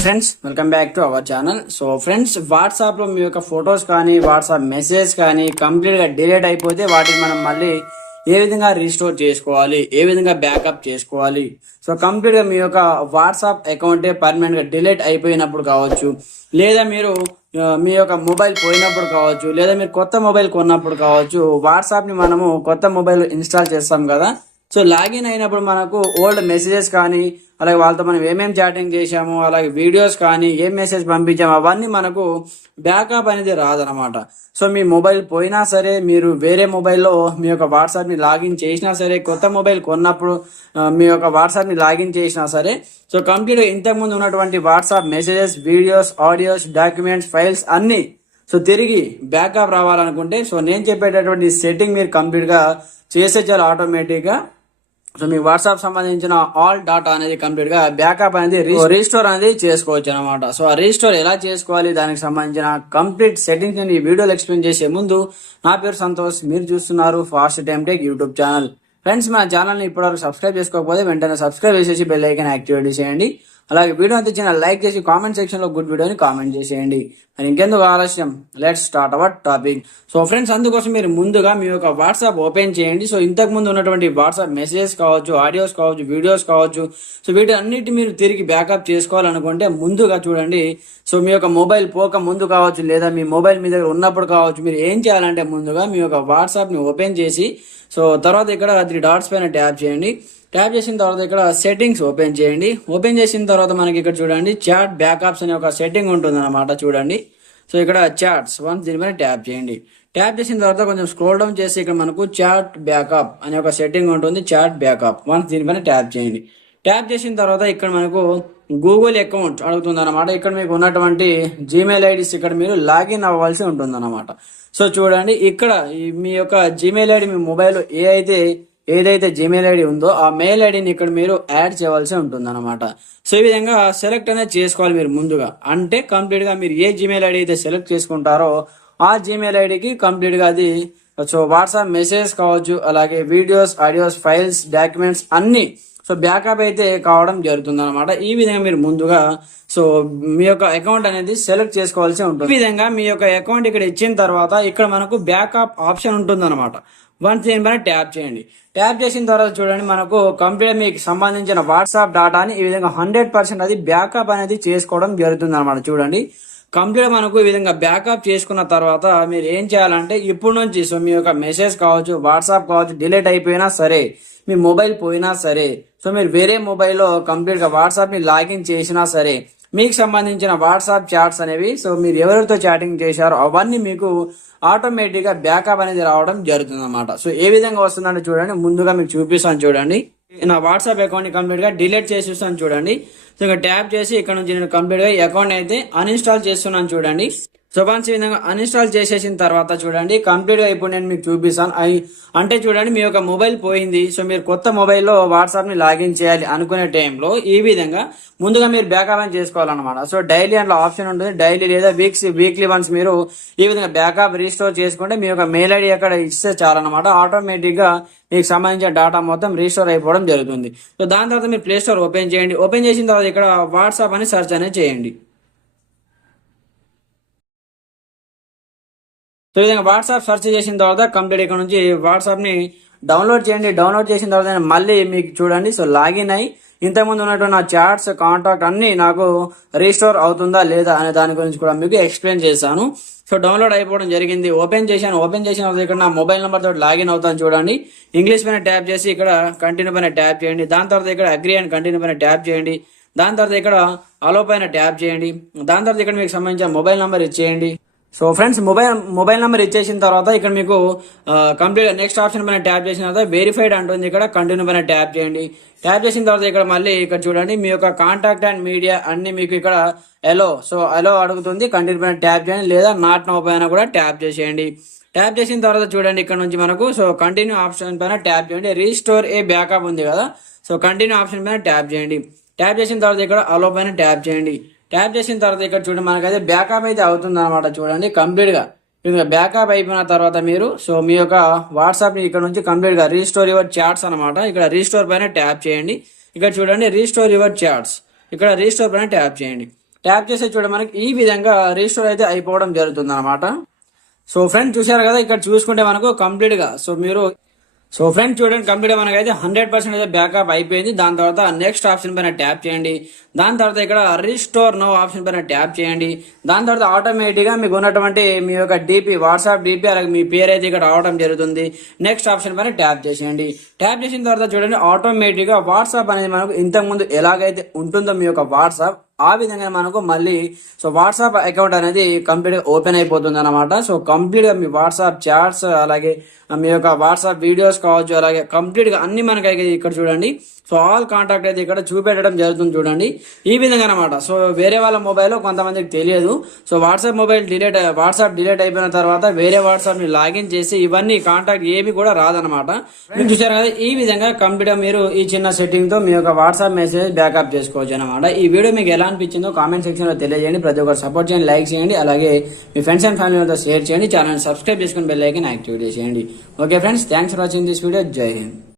Friends welcome back to our channel so friends వాట్సాప్లో మీ యొక్క ఫొటోస్ కానీ వాట్సాప్ మెసేజ్ కానీ కంప్లీట్గా డిలీట్ అయిపోతే వాటిని మనం మళ్ళీ ఏ విధంగా రీస్టోర్ చేసుకోవాలి ఏ విధంగా బ్యాకప్ చేసుకోవాలి? సో కంప్లీట్గా మీ యొక్క వాట్సాప్ అకౌంటే పర్మనెంట్గా డిలీట్ అయిపోయినప్పుడు కావచ్చు లేదా మీరు మీ యొక్క మొబైల్ పోయినప్పుడు కావచ్చు లేదా మీరు కొత్త మొబైల్ కొన్నప్పుడు కావచ్చు వాట్సాప్ని మనము కొత్త మొబైల్ ఇన్స్టాల్ చేస్తాం కదా. సో లాగిన్ అయినప్పుడు మనకు ఓల్డ్ మెసేజెస్ కానీ అలాగే వాళ్ళతో మనం ఏమేమి చాటింగ్ చేశాము అలాగే వీడియోస్ కానీ ఏం మెసేజ్ పంపించాము అవన్నీ మనకు బ్యాకప్ అనేది రాదనమాట సో మీ మొబైల్ పోయినా సరే మీరు వేరే మొబైల్లో మీ యొక్క వాట్సాప్ని లాగిన్ చేసినా సరే కొత్త మొబైల్ కొన్నప్పుడు మీ యొక్క వాట్సాప్ని లాగిన్ చేసినా సరే సో కంప్లీట్గా ఇంతకుముందు ఉన్నటువంటి WhatsApp messages videos audios documents files అన్నీ సో తిరిగి బ్యాకప్ రావాలనుకుంటే సో నేను చెప్పేటటువంటి సెట్టింగ్ మీరు కంప్లీట్గా చేసే చాలా ఆటోమేటిక్గా సో మీ వాట్సాప్ సంబంధించిన ఆల్ డాటా అనేది కంప్లీట్గా బ్యాకప్ అనేది రీస్టోర్ అనేది చేసుకోవచ్చు అనమాట సో ఆ రీస్టోర్ ఎలా చేసుకోవాలి దానికి సంబంధించిన కంప్లీట్ సెట్టింగ్స్ నేను ఈ వీడియోలో ఎక్స్ప్లెయిన్ చేసే ముందు నా పేరు సంతోష్ మీరు చూస్తున్నారు fast time tech YouTube channel. Friends మన ఛానల్ని ఇప్పటివరకు సబ్స్క్రైబ్ చేసుకోకపోతే వెంటనే సబ్స్క్రైబ్ చేసేసి బెల్ ఐకాన్ యాక్టివేట్ చేయండి అలాగే వీడియో అంతా చిన్న లైక్ చేసి కామెంట్ సెక్షన్లో గుడ్ వీడియోని కామెంట్ చేసేయండి. మరి ఇంకెందుకు ఆలస్యం? Let's start our topic so friends అందుకోసం మీరు ముందుగా మీ యొక్క వాట్సాప్ ఓపెన్ చేయండి. సో ఇంతకు ముందు ఉన్నటువంటి వాట్సాప్ మెసేజెస్ కావచ్చు ఆడియోస్ కావచ్చు వీడియోస్ కావచ్చు సో వీటి అన్నిటి మీరు తిరిగి బ్యాకప్ చేసుకోవాలనుకుంటే ముందుగా చూడండి. సో మీ యొక్క మొబైల్ పోక ముందు కావచ్చు లేదా మీ మొబైల్ మీ దగ్గర ఉన్నప్పుడు కావచ్చు మీరు ఏం చేయాలంటే ముందుగా మీ యొక్క వాట్సాప్ని ఓపెన్ చేసి సో తర్వాత ఇక్కడ త్రీ డాట్స్ పైన ట్యాప్ చేయండి. ట్యాప్ చేసిన తర్వాత ఇక్కడ సెట్టింగ్స్ ఓపెన్ చేయండి. ఓపెన్ చేసిన తర్వాత మనకి ఇక్కడ చూడండి చాట్ బ్యాకప్స్ అనే ఒక సెట్టింగ్ ఉంటుంది చూడండి. సో ఇక్కడ చాట్స్ వన్స్ దీనిపైన ట్యాప్ చేయండి. ట్యాప్ చేసిన తర్వాత కొంచెం స్క్రోల్ డౌన్ చేసి ఇక్కడ మనకు చాట్ బ్యాకప్ అనే ఒక సెట్టింగ్ ఉంటుంది చాట్ బ్యాకప్ వన్స్ దీనిపైన ట్యాప్ చేయండి. ట్యాప్ చేసిన తర్వాత ఇక్కడ మనకు గూగుల్ అకౌంట్ అడుగుతుంది అనమాట ఇక్కడ మీకు ఉన్నటువంటి జీమెయిల్ ఐడీస్ ఇక్కడ మీరు లాగిన్ అవ్వాల్సి ఉంటుంది అనమాట సో చూడండి ఇక్కడ మీ యొక్క జీమెయిల్ ఐడి మీ మొబైల్లో ఏ అయితే ఏదైతే జీమెయిల్ ఐడి ఉందో ఆ మెయిల్ ఐడిని ఇక్కడ మీరు యాడ్ చేయవలసి ఉంటుంది అనమాట సో ఈ విధంగా సెలెక్ట్ అనేది చేసుకోవాలి మీరు ముందుగా. అంటే కంప్లీట్గా మీరు ఏ జీమెయిల్ ఐడి అయితే సెలెక్ట్ చేసుకుంటారో ఆ జీమెయిల్ ఐడికి కంప్లీట్గా అది సో వాట్సాప్ మెసేజ్ కావచ్చు అలాగే వీడియోస్ ఆడియోస్ ఫైల్స్ డాక్యుమెంట్స్ అన్ని సో బ్యాకప్ అయితే కావడం జరుగుతుంది అనమాట ఈ విధంగా మీరు ముందుగా సో మీ యొక్క అకౌంట్ అనేది సెలెక్ట్ చేసుకోవాల్సి ఉంటుంది. ఈ విధంగా మీ యొక్క అకౌంట్ ఇక్కడ ఇచ్చిన తర్వాత ఇక్కడ మనకు బ్యాకప్ ఆప్షన్ ఉంటుంది అనమాట వన్స్ దీనిపైన ట్యాప్ చేయండి. ట్యాప్ చేసిన తర్వాత చూడండి మనకు కంప్యూటర్ మీకు సంబంధించిన వాట్సాప్ డాటాని ఈ విధంగా హండ్రెడ్ పర్సెంట్ అది బ్యాకప్ అనేది చేసుకోవడం జరుగుతుంది అనమాట చూడండి కంప్యూటర్ మనకు ఈ విధంగా బ్యాకప్ చేసుకున్న తర్వాత మీరు ఏం చేయాలంటే ఇప్పుడు నుంచి సో మీ యొక్క మెసేజ్ కావచ్చు వాట్సాప్ కావచ్చు డిలీట్ అయిపోయినా సరే మీ మొబైల్ పోయినా సరే సో మీరు వేరే మొబైల్లో కంప్లీట్గా వాట్సాప్ని లాగిన్ చేసినా సరే మీకు సంబంధించిన వాట్సాప్ చాట్స్ అనేవి. సో మీరు ఎవరితో చాటింగ్ చేశారో అవన్నీ మీకు ఆటోమేటిక్గా బ్యాకప్ అనేది రావడం జరుగుతుంది అనమాట సో ఏ విధంగా వస్తుందంటే చూడండి. ముందుగా మీకు చూపిస్తాను చూడండి. నా వాట్సాప్ అకౌంట్ని కంప్లీట్గా డిలీట్ చేసిస్తాను చూడండి. సో ఇక ట్యాప్ చేసి ఇక్కడ నుంచి నేను కంప్లీట్గా ఈ అకౌంట్ అయితే అన్ఇన్స్టాల్ చేస్తున్నాను చూడండి. సో వన్స్ ఈ విధంగా అన్ఇన్స్టాల్ చేసేసిన తర్వాత చూడండి కంప్లీట్ అయిపోయి ఇప్పుడు నేను మీకు చూపిస్తాను. అవి అంటే చూడండి మీ యొక్క మొబైల్ పోయింది. సో మీరు కొత్త మొబైల్లో వాట్సాప్ని లాగిన్ చేయాలి అనుకునే టైంలో ఈ విధంగా ముందుగా మీరు బ్యాకప్ అని చేసుకోవాలన్నమాట. సో డైలీ అందులో ఆప్షన్ ఉంటుంది. డైలీ లేదా వీక్స్ వీక్లీ వన్స్ మీరు ఈ విధంగా బ్యాకప్ రీస్టోర్ చేసుకుంటే మీ యొక్క మెయిల్ ఐడి అక్కడ ఇస్తే చాలన్నమాట. ఆటోమేటిక్గా మీకు సంబంధించిన డేటా మొత్తం రీస్టోర్ అయిపోవడం జరుగుతుంది. సో దాని తర్వాత మీరు ప్లే స్టోర్ ఓపెన్ చేయండి. ఓపెన్ చేసిన తర్వాత ఇక్కడ వాట్సాప్ అని సెర్చ్ అనేది చేయండి. సో ఈ విధంగా వాట్సాప్ సెర్చ్ చేసిన తర్వాత కంప్లీట్ ఇక్కడ నుంచి వాట్సాప్ని డౌన్లోడ్ చేయండి. డౌన్లోడ్ చేసిన తర్వాత మళ్ళీ మీకు చూడండి. సో లాగిన్ అయ్యి ఇంతకుముందు ఉన్నటువంటి నా చాట్స్ కాంటాక్ట్ అన్ని నాకు రీస్టోర్ అవుతుందా లేదా అనే దాని గురించి కూడా మీకు ఎక్స్ప్లెయిన్ చేశాను. సో డౌన్లోడ్ అయిపోవడం జరిగింది. ఓపెన్ చేశాను. ఓపెన్ చేసిన తర్వాత ఇక్కడ నా మొబైల్ నెంబర్ తోటి లాగిన్ అవుతాను చూడండి. ఇంగ్లీష్ పైన ట్యాప్ చేసి ఇక్కడ కంటిన్యూ పైన ట్యాప్ చేయండి. దాని తర్వాత ఇక్కడ అగ్రి అండ్ కంటిన్యూ పైన ట్యాప్ చేయండి. దాని తర్వాత ఇక్కడ అలో పైన ట్యాప్ చేయండి. దాని తర్వాత ఇక్కడ మీకు సంబంధించిన మొబైల్ నెంబర్ ఇచ్చేయండి. So friends mobile mobile number ఇచ్చేసిన తర్వాత ఇక్కడ మీకు కంప్లీట్ నెక్స్ట్ ఆప్షన్ పైన ట్యాప్ చేసిన తర్వాత వెరిఫైడ్ అంటుంది ఇక్కడ. కంటిన్యూ పైన ట్యాప్ చేయండి. ట్యాప్ చేసిన తర్వాత ఇక్కడ మళ్ళీ ఇక్కడ చూడండి. మీ యొక్క కాంటాక్ట్ అండ్ మీడియా అన్ని మీకు ఇక్కడ ఎలో సో ఎలో అడుగుతుంది. కంటిన్యూ పైన ట్యాప్ చేయండి. లేదా నాట్ నో పైన కూడా ట్యాప్ చేసేయండి. ట్యాప్ చేసిన తర్వాత చూడండి ఇక్కడ నుంచి మనకు. సో కంటిన్యూ ఆప్షన్ పైన ట్యాప్ చేయండి. రీస్టోర్ ఏ బ్యాకప్ ఉంది కదా. సో కంటిన్యూ ఆప్షన్ పైన ట్యాప్ చేయండి. ట్యాప్ చేసిన తర్వాత ఇక్కడ అలో పైన ట్యాప్ చేయండి. ట్యాప్ చేసిన తర్వాత ఇక్కడ చూడండి మనకైతే బ్యాకప్ అయితే అవుతుంది అనమాట చూడండి కంప్లీట్గా. ఇంకా బ్యాకప్ అయిపోయిన తర్వాత మీరు సో మీ యొక్క వాట్సాప్ని ఇక్కడ నుంచి కంప్లీట్గా రీస్టోర్ యువర్ చాట్స్ అనమాట ఇక్కడ రీస్టోర్ పైన ట్యాప్ చేయండి. ఇక్కడ చూడండి రీస్టోర్ యువర్ చాట్స్ ఇక్కడ రీస్టోర్ పైన ట్యాప్ చేయండి. ట్యాప్ చేస్తే చూడండి మనకి ఈ విధంగా రీస్టోర్ అయితే అయిపోవడం జరుగుతుంది అనమాట సో ఫ్రెండ్ చూశారు కదా ఇక్కడ చూసుకుంటే మనకు కంప్లీట్గా. సో మీరు సో ఫ్రెండ్ చూడండి కంప్లీట్ మనకి అయితే హండ్రెడ్ పర్సెంట్ అయితే బ్యాకప్ అయిపోయింది. దాని తర్వాత నెక్స్ట్ ఆప్షన్ పైన ట్యాప్ చేయండి. దాని తర్వాత ఇక్కడ రీస్టోర్ నో ఆప్షన్ పైన ట్యాప్ చేయండి. దాని తర్వాత ఆటోమేటిక్గా మీకు ఉన్నటువంటి మీ యొక్క డిపి వాట్సాప్ డిపి అలాగే మీ పేరు అయితే ఇక్కడ రావడం జరుగుతుంది. నెక్స్ట్ ఆప్షన్ పైన ట్యాప్ చేసేయండి. ట్యాప్ చేసిన తర్వాత చూడండి ఆటోమేటిక్గా వాట్సాప్ అనేది మనకు ఇంతకు ముందు ఎలాగైతే ఉంటుందో మీ యొక్క వాట్సాప్ ఆ విధంగా మనకు మళ్ళీ సో వాట్సాప్ అకౌంట్ అనేది కంప్లీట్గా ఓపెన్ అయిపోతుంది అనమాట సో కంప్లీట్గా మీ వాట్సాప్ చాట్స్ అలాగే మీ యొక్క వాట్సాప్ వీడియోస్ కావచ్చు అలాగే కంప్లీట్గా అన్ని మనకైతే ఇక్కడ చూడండి. సో ఆల్ కాంటాక్ట్ అయితే ఇక్కడ చూపెట్టడం జరుగుతుంది చూడండి. ఈ విధంగా అనమాట సో వేరే వాళ్ళ మొబైల్ కొంతమందికి తెలియదు. So WhatsApp mobile delete WhatsApp delete అయిపోయిన తర్వాత వేరే వాట్సాప్ని లాగిన్ చేసి ఇవన్నీ కాంటాక్ట్ ఏమి కూడా రాదనమాట మీరు చూసారు కదా ఈ విధంగా కంప్యూటర్ మీరు ఈ చిన్న సెట్టింగ్తో మీ యొక్క వాట్సాప్ మెసేజ్ బ్యాకప్ చేసుకోవచ్చు అనమాట ఈ వీడియో మీకు ఎలా అనిపించిందో కామెంట్ సెక్షన్లో తెలియజేయండి. ప్రతి ఒక్కరు సపోర్ట్ చేయండి లైక్ చేయండి. అలాగే మీ ఫ్రెండ్స్ అండ్ ఫ్యామిలీతో షేర్ చేయండి. ఛానల్ సబ్స్క్రైబ్ చేసుకుని బెల్ ఐకన్ యాక్టివేట్ చేయండి okay friends thanks for watching this video. జై హింద్.